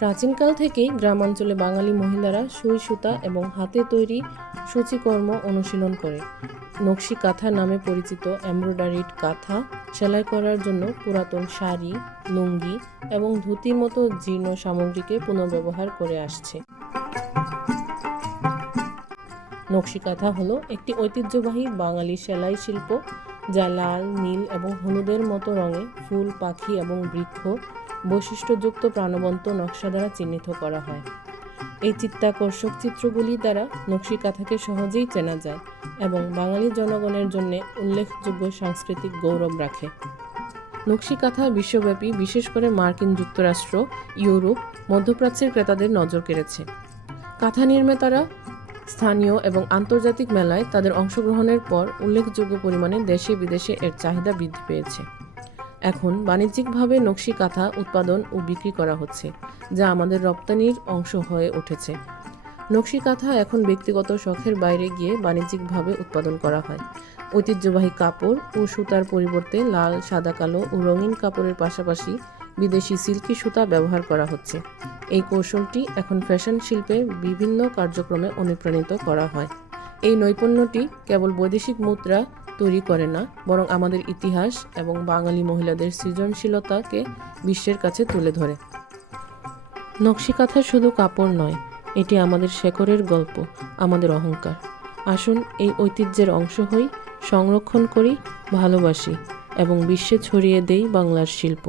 প্রাচীনকাল থেকেই গ্রামাঞ্চলে বাঙালি মহিলারা সুই সুতা এবং হাতে তৈরি সূচিকর্ম অনুশীলন করে। নকশি কাঁথা নামে পরিচিত এমব্রয়ডারিড কাঁথা সেলাই করার জন্য পুরাতন শাড়ি, লুঙ্গি এবং ধুতির মতো জীর্ণ সামগ্রীকে পুনর্ব্যবহার করে আসছে। নকশি কাঁথা হলো একটি ঐতিহ্যবাহী বাঙালি সেলাই শিল্প, যা লাল, নীল এবং হলুদের মতো রঙে ফুল, পাখি এবং বৃক্ষ বৈশিষ্ট্যযুক্ত প্রাণবন্ত নকশা দ্বারা চিহ্নিত করা হয়। এই চিত্তাকর্ষক চিত্রগুলি দ্বারা নকশি কাঁথাকে সহজেই চেনা যায় এবং বাঙালি জনগণের জন্য উল্লেখযোগ্য সাংস্কৃতিক গৌরব রাখে। নকশি কাঁথা বিশ্বব্যাপী, বিশেষ করে মার্কিন যুক্তরাষ্ট্র, ইউরোপ, মধ্যপ্রাচ্যের ক্রেতাদের নজর কেড়েছে। কাঁথা নির্মাতারা স্থানীয় এবং আন্তর্জাতিক মেলায় তাদের অংশগ্রহণের পর উল্লেখযোগ্য পরিমাণে দেশে বিদেশে এর চাহিদা বৃদ্ধি পেয়েছে। এখন বাণিজ্যিকভাবে নকশি কাঁথা উৎপাদন ও বিক্রি করা হচ্ছে, যা আমাদের রপ্তানির অংশ হয়ে উঠেছে। নকশি কাঁথা এখন ব্যক্তিগত শখের বাইরে গিয়ে বাণিজ্যিকভাবে উৎপাদন করা হয়। ঐতিহ্যবাহী কাপড় ও সুতার পরিবর্তে লাল, সাদা, কালো ও রঙিন কাপড়ের পাশাপাশি বিদেশি সিল্কি সুতা ব্যবহার করা হচ্ছে। এই কৌশলটি এখন ফ্যাশন শিল্পের বিভিন্ন কার্যক্রমে অনুপ্রাণিত করা হয়। এই নৈপুণ্যটি কেবল বৈদেশিক মুদ্রা তৈরি করে না, বরং আমাদের ইতিহাস এবং বাঙালি মহিলাদের সৃজনশীলতাকে বিশ্বের কাছে তুলে ধরে। নকশি কাঁথা শুধু কাপড় নয়, এটি আমাদের শেকড়ের গল্প, আমাদের অহংকার। আসুন এই ঐতিহ্যের অংশ হই, সংরক্ষণ করি, ভালোবাসি এবং বিশ্বে ছড়িয়ে দেই বাংলার শিল্প।